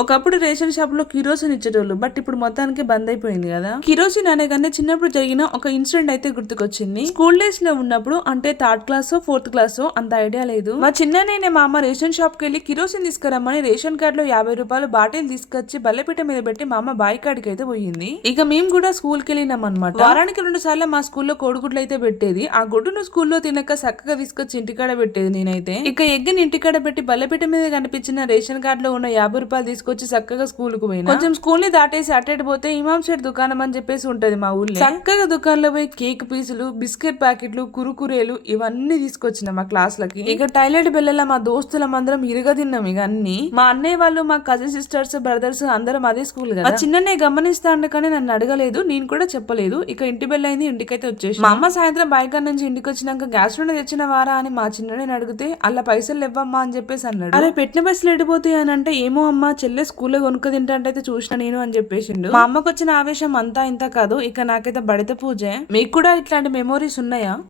ఒకప్పుడు రేషన్ షాప్లో కిరోసిన్ ఇచ్చేటోళ్ళు బట్ ఇప్పుడు మొత్తానికి బంద్ అయిపోయింది కదా. కిరోసిన్ అనగానే చిన్నప్పుడు జరిగిన ఒక ఇన్సిడెంట్ అయితే గుర్తుకొచ్చింది. స్కూల్ డేస్లో ఉన్నప్పుడు అంటే థర్డ్ క్లాస్ ఫోర్త్ క్లాస్ అంత ఐడియా లేదు. మా చిన్ననే మా అమ్మ రేషన్ షాప్కి వెళ్ళి కిరోసిన్ తీసుకురమ్మని రేషన్ కార్డ్లో యాభై రూపాయలు బాటిల్ తీసుకొచ్చి బల్లెపీట మీద పెట్టి మా అమ్మ బాయ్ కాడికి అయితే పోయింది. ఇక మేము కూడా స్కూల్కి వెళ్ళినాం అనమాట వారానికి రెండు సార్లు మా స్కూల్లో కోడిగుడ్లు అయితే పెట్టేది. ఆ గుడ్డును స్కూల్లో తినక చక్కగా తీసుకొచ్చి ఇంటికాడ పెట్టేది నేనైతే. ఇక ఎగ్గిని ఇంటికాడ పెట్టి బల్లెపీట మీద కనిపించిన రేషన్ కార్డ్లో ఉన్న యాభై రూపాయలు తీసుకొచ్చి చక్కగా స్కూల్కు పోయినా? కొంచెం స్కూల్ని దాటేసి అటెట్ పోతే ఇమాం షెడ్ దుకాణం అని చెప్పేసి ఉంటది మా ఊళ్ళో. చక్కగా దుకాణంలో పోయి కేక్ పీసులు బిస్కెట్ ప్యాకెట్లు కురుకురేలు ఇవన్నీ తీసుకొచ్చిన మా క్లాస్ లకి ఇక టైలెట్ బిల్లల మా దోస్తుల మందరం ఇరుగా తిన్నాం ఇక అన్ని. మా అన్నయ్య వాళ్ళు మా కజిన్ సిస్టర్స్ బ్రదర్స్ అందరం అదే స్కూల్ కదా? చిన్ననే గమనిస్తా కానీ నన్ను అడగలేదు నేను కూడా చెప్పలేదు. ఇక ఇంటి బెల్ అయింది ఇంటికైతే వచ్చేసి మా అమ్మ సాయంత్రం బైక్ నుంచి ఇంటికి వచ్చినాక గ్యాస్ నుండి తెచ్చిన వారా? అని మా చిన్నని అడిగితే అలా పైసలు ఇవ్వమ్మా అని చెప్పేసి అన్నాడు. అరే పెట్టిన పైసలు ఎడిపోతాయి అని అంటే ఏమో అమ్మా చెల్లె స్కూల్లో కొనుక్క తింటాంటైతే చూసిన నేను అని చెప్పేసిండు. మా అమ్మకు వచ్చిన ఆవేశం అంతా ఇంత కాదు. ఇక నాకైతే బడిత పూజ. మీకు కూడా ఇట్లాంటి మెమోరీస్ ఉన్నాయా?